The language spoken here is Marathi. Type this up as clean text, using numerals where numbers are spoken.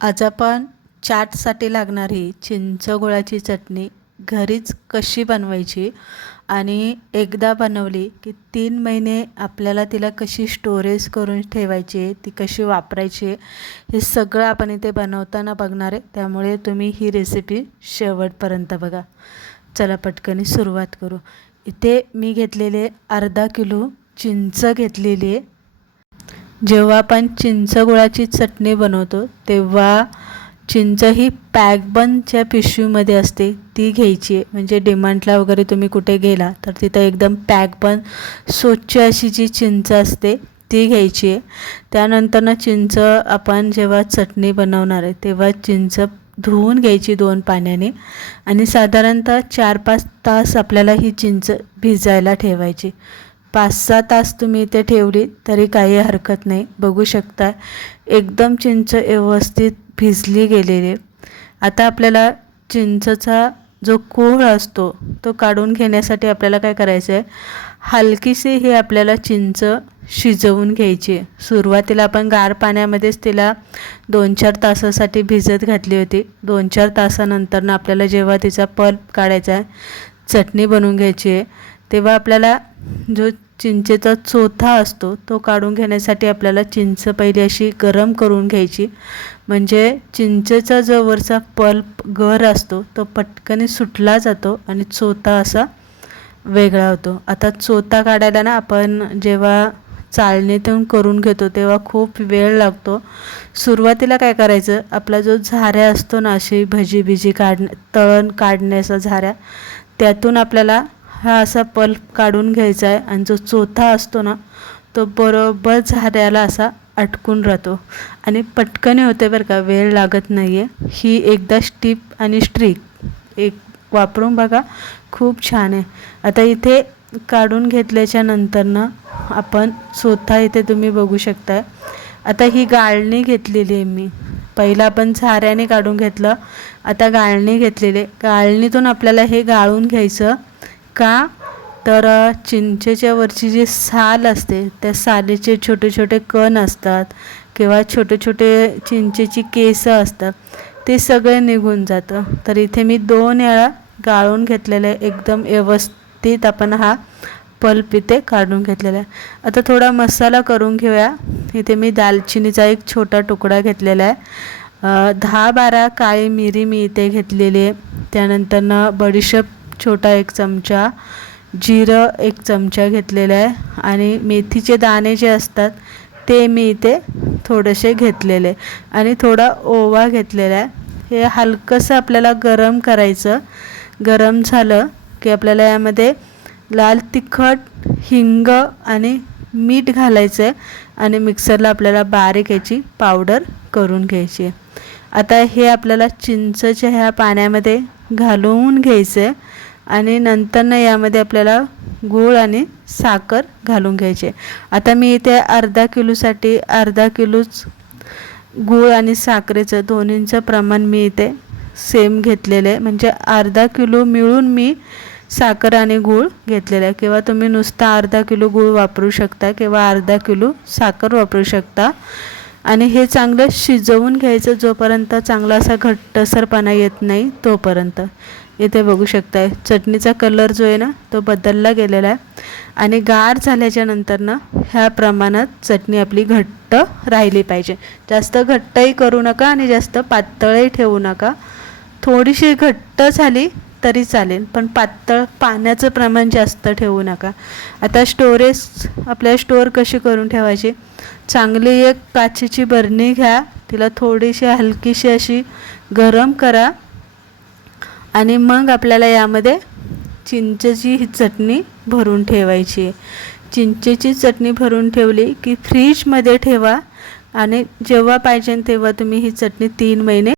आज आपण चाटसाठी लागणारी चिंच गुळाची चटणी घरीच कशी बनवायची आणि एकदा बनवली की 3 महिने आपल्याला तिला कशी स्टोरेज करून ठेवायची, ती कशी वापरायची, हे सगळं आपण इथे बनवताना बघणार आहे. त्यामुळे तुम्ही ही रेसिपी शेवटपर्यंत बघा. चला पटकन सुरुवात करू. इथे मी घेतलेले अर्धा किलो चिंच घेतलेली आहे. जेव्हा आपण चिंच गुळाची चटणी बनवतो तेव्हा चिंच ही पॅकबंदच्या पिशवीमध्ये असते, ती घ्यायची आहे. म्हणजे डिमार्टला वगैरे तुम्ही कुठे गेला तर तिथं एकदम पॅकबंद स्वच्छ अशी जी चिंच असते ती घ्यायची आहे. त्यानंतर चिंच आपण जेव्हा चटणी बनवणार आहे तेव्हा चिंच धुवून घ्यायची 2 पाण्याने आणि साधारणतः 4-5 तास आपल्याला ही चिंच भिजायला ठेवायची. 5-6 तास तुम्ही इथे ठेवली तरी काही हरकत नाही. बघू शकता एकदम चिंच व्यवस्थित भिजली गेलेली. आता आपल्याला चिंचचा जो कोळ असतो तो काढून घेण्यासाठी आपल्याला काय करायचं आहे, हलकीशी ही आपल्याला चिंच शिजवून घ्यायची. सुरुवातीला आपण गार पाण्यामध्येच तिला 2-4 तासासाठी भिजत घातली होती. 2-4 तासानंतर आपल्याला जेव्हा तिचा पल्प काढायचा आहे, चटणी बनवून घ्यायची आहे, तेव्हा आपल्याला जो चिंचेचा चोथा असतो तो काढून घेण्यासाठी आपल्याला चिंच पहिली अशी गरम करून घ्यायची. म्हणजे चिंचेचा जो वरचा पल्प गर असतो तो पटकन सुटला जातो आणि चोथा असा वेगळा होतो. आता चोथा काढायला ना आपण जेव्हा चाळणीतून करून घेतो तेव्हा खूप वेळ लागतो. सुरुवातीला काय करायचं, आपला जो झाऱ्या असतो ना, अशी भजी तळण काढण्याचा झाऱ्या, त्यातून आपल्याला हा असा पल्प काढून घ्यायचा आहे आणि जो चोथा असतो ना तो बरोबर झाऱ्याला असा अटकून राहतो आणि पटकन होते बरं का, वेळ लागत नाही आहे. ही एकदा स्टिप आणि स्ट्रिक एक वापरून बघा, खूप छान आहे. आता इथे काढून घेतल्याच्या नंतरनं आपण चोथा इथे तुम्ही बघू शकताय. आता ही गाळणी घेतलेली आहे मी. पहिला आपण झाऱ्याने काढून घेतलं, आता गाळणी घेतलेली. गाळणीतून आपल्याला हे गाळून घ्यायचं का, तर चिंचेच्या वरची जी साल असते त्या सालीचे छोटे छोटे कण असतात किंवा छोटे छोटे चिंचेची केसं असतात, ते सगळे निघून जातं. तर इथे मी 2 वेळा गाळून घेतलेलं आहे. एकदम व्यवस्थित आपण हा पल्प इथे काढून घेतलेला आहे. आता थोडा मसाला करून घेऊया. इथे मी दालचिनीचा एक छोटा तुकडा घेतलेला आहे. 10-12 काळी मिरी मी इथे घेतलेली आहे. त्यानंतर बडीशेप छोटा 1 चमचा, जिरं 1 चमचा घेतलेला आहे आणि मेथीचे दाणे जे असतात ते मी इथे थोडेसे घेतलेले आणि थोडा ओवा घेतलेला आहे. हे हलकंसं आपल्याला गरम करायचं. गरम झालं की आपल्याला यामध्ये लाल तिखट, हिंग आणि मीठ घालायचं आहे आणि मिक्सरला आपल्याला बारीक याची पावडर करून घ्यायची आहे. आता हे आपल्याला चिंचच्या ह्या पाण्यामध्ये घालून घ्यायचं आहे आणि नंतरनं यामध्ये आपल्याला गूळ आणि साखर घालून घ्यायचे. आता मी इथे अर्धा किलोसाठी अर्धा किलोच गूळ आणि साखरेचं दोन्हींचं प्रमाण मी इथे सेम घेतलेलं आहे. म्हणजे अर्धा किलो मिळून मी साखर आणि गूळ घेतलेला आहे. किंवा तुम्ही नुसता अर्धा किलो गूळ वापरू शकता किंवा अर्धा किलो साखर वापरू शकता. आणि हे चांगलं शिजवून घ्यायचं जोपर्यंत चांगला असा घट्टसरपणा येत नाही तोपर्यंत. इथे बघू शकताय चटणीचा कलर जो आहे ना तो बदलला गेलेला आहे आणि गार झाल्याच्या नंतरनं ह्या प्रमाणात चटणी आपली घट्ट राहिली पाहिजे. जास्त घट्टही करू नका आणि जास्त पातळही ठेवू नका. थोडीशी घट्ट झाली तरी चालेल, पण पातळ पाण्याचं प्रमाण जास्त ठेवू नका. आता स्टोरेज आपल्याला स्टोअर कशी करून ठेवायची, चांगली एक काचेची बरणी घ्या, तिला थोडीशी हलकीशी अशी गरम करा आणि मग आपल्याला यामध्ये चिंचेची ही चटणी भरून ठेवायची. चिंचेची चटणी भरून ठेवली की फ्रीजमध्ये ठेवा आणि जेव्हा पाहिजे तेव्हा तुम्ही ही चटणी 3 महिने